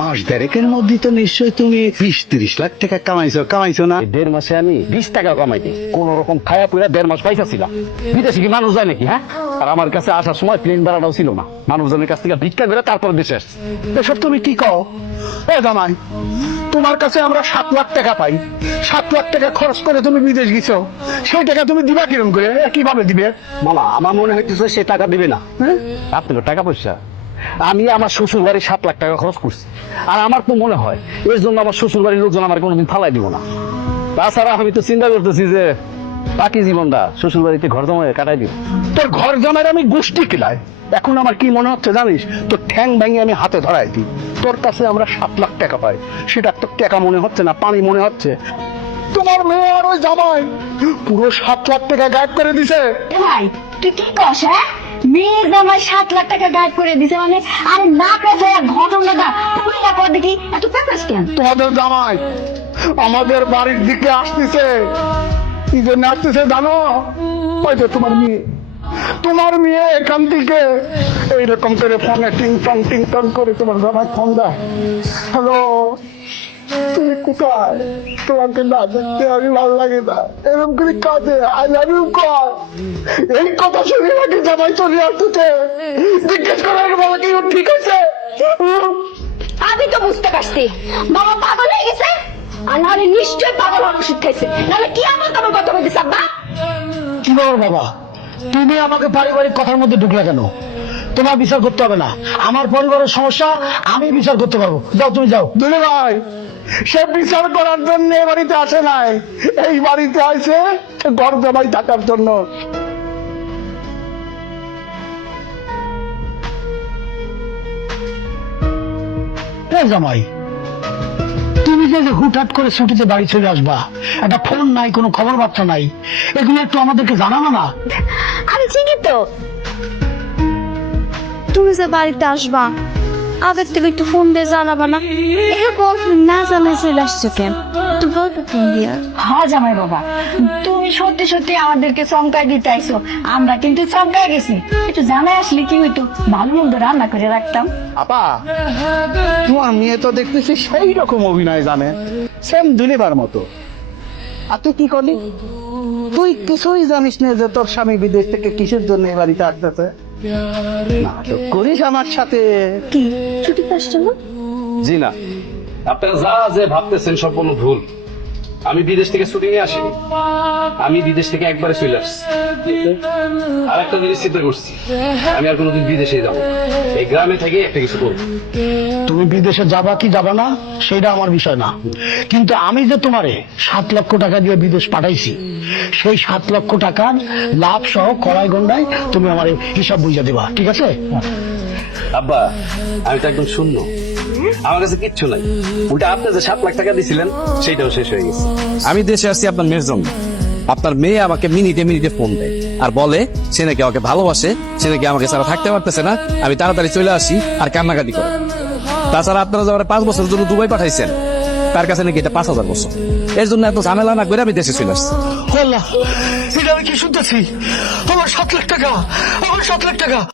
মাস দেড়েকের মধ্যে তো নিশ্চয়ই তুমি 20-30 লাখ টাকা কামাইছো না? 1.5 মাসে আমি 20 টাকা কামাইছি। কোন রকম খায়া পুরা 1.5 মাস পাইছিলাম। বিদেশে কি মানুষ যায় নাকি? হ্যাঁ, আর আমার কাছে আসার সময় প্লেন ভাড়াটাও ছিল না। মানুষজনের কাছ থেকে ভিক্ষা করে তারপর দেশে আসছি। এসব তুমি কি কও? জামাই, তোমার কাছে আমরা 7 লাখ টাকা পাই, 7 লাখ টাকা খরচ করে তুমি বিদেশ গেছো, সেই টাকা তুমি দিবা কিরম করে? কিভাবে দিবে? মামা, আমার মনে হইতেছে সে টাকা দিবে না। আপনি তো টাকা পয়সা, আমি আমার শ্বশুর বাড়ি 7 লাখ টাকা খরচ করছি, আর আমার তো মনে হয় এর জন্য আমার শ্বশুর বাড়ির লোকজন আমার কোনোদিন ফালাই দিব না। তাছাড়া আমি তো চিন্তা করতেছি যে বাকি জীবনটা শ্বশুর বাড়িতে ঘর জমায় কাটাই দিব। তোর ঘর জামাই আমি গোষ্ঠী কিলাই। এখন আমার কি মনে হচ্ছে জানিস, তোর ঠ্যাং ভেঙে আমি হাতে ধরাই দিই। তোর কাছে আমরা 7 লাখ টাকা পাই, সেটা তোর টাকা মনে হচ্ছে না, পানি মনে হচ্ছে। তোমার মেয়ে আর ওই জামাই পুরো 7 লাখ টাকা গায়েব করে দিছে। ভাই তুই কি কস? হ্যাঁ, মেয়ের জামাই 7 লাখ টাকা গায়েব করে দিছে মানে? আরে না কাছে ঘটনাটা পুরো না করে দেখি, এত পেপাস কেন? তোমাদের জামাই আমাদের বাড়ির দিকে আসতেছে, কি জন্য আসতেছে জানো? ওই যে তোমার মেয়ে এখান থেকে এইরকম করে ফোনে টিং টং করে তোমার জামাই ফোন দেয়, হ্যালো তুমি কোথায়, তোমাকে না দেখতে আমি ভালো লাগে না, এরকম করে কাজে আই লাভ ইউ কর। এই কথা শুনে নাকি জামাই চলে আসতেছে, জিজ্ঞেস করার বাবা কি ও ঠিক আছে? আমি তো বুঝতে পারছি বাবা পাগল হয়ে গেছে, আর নাহলে নিশ্চয়ই পাগল হওয়ার ওষুধ খাইছে, নাহলে কি আমার তোমার কথা বলতেছে আব্বা? কি বলো বাবা, তুমি আমাকে পারিবারিক কথার মধ্যে ঢুকলে কেন? তোমার বিচার করতে হবে না, আমার পরিবারের সমস্যা আমি বিচার করতে পারবো। যাও তুমি যাও। দুলে ভাই, সে বিচার করার জন্য এ বাড়িতে আসে নাই, এই বাড়িতে আসে ঘর জামাই থাকার জন্য। জামাই, তুমি যে হুটহাট করে ছুটিতে বাড়ি চলে আসবা, একটা ফোন নাই, কোনো খবর বার্তা নাই, এগুলো একটু আমাদেরকে জানানো না? আমি চিনি তো। তুমি যে বাড়িতে আসবা আগের থেকে একটু ফোন দিয়ে জানাবা না? এরকম না জানাই চলে আসছো কেন? একটু বলবে ফোন দিয়ে। হ্যাঁ জামাই বাবা, তুমি সত্যি সত্যি আমাদেরকে চমকাই দিতে আইছো, আমরা কিন্তু চমকাই গেছি। একটু জানাই আসলে কি হইতো, ভালো মন্দ রান্না করে রাখতাম। আপা, তোমার মেয়ে তো দেখতেছি সেই রকম অভিনয় জানে, সেম দুলিবার মতো। আর তুই কি করলি? তুই কিছুই জানিস না যে তোর স্বামী বিদেশ থেকে কিসের জন্য এ বাড়িতে আসতেছে? নাটক করিস আমার সাথে। কি ছুটি আসছো না? জি না, আপনারা যা যে ভাবতেছেন সম্পূর্ণ ভুল। আমি বিদেশ থেকে ছুটি নিয়ে আসিনি, আমি বিদেশ থেকে একবারে চলে আসছি। আর একটা জিনিস চিন্তা করছি, আমি আর কোনোদিন বিদেশে যাবো, এই গ্রামে থেকে একটা কিছু করবো। তুমি বিদেশে যাবা কি যাবা না সেটা আমার বিষয় না, কিন্তু আমি যে তোমারে 7 লক্ষ টাকা দিয়ে বিদেশ পাঠাইছি, সেই 7 লক্ষ টাকার লাভ সহ কড়াই গন্ডায় তুমি আমার হিসাব বুঝিয়ে দেবা, ঠিক আছে? আব্বা, আমি তো একদম শূন্য, আমার কাছে কিচ্ছু নাই। উল্টা আপনি যে 7 লাখ টাকা দিয়েছিলেন সেইটাও শেষ হয়ে গেছে। আমি দেশে আসছি আপনার মেয়ের জন্য। আপনার মেয়ে আমাকে মিনিটে মিনিটে ফোন দেয় আর বলে সে নাকি আমাকে ভালোবাসে, সে নাকি আমাকে ছাড়া থাকতে পারতেছে না, আমি তাড়াতাড়ি চলে আসি, আর কান্নাকাটি করে। তাছাড়া আপনারা যে 5 বছরের জন্য দুবাই পাঠাইছেন, তার কাছে নাকি এটা 5,000 বছর। এর জন্য এত ঝামেলা না করে আমি দেশে চলে আসছি। আল্লাহ, এটা আমি কি শুনতেছি? আমার 7 লাখ টাকা, আমার 7 লাখ টাকা।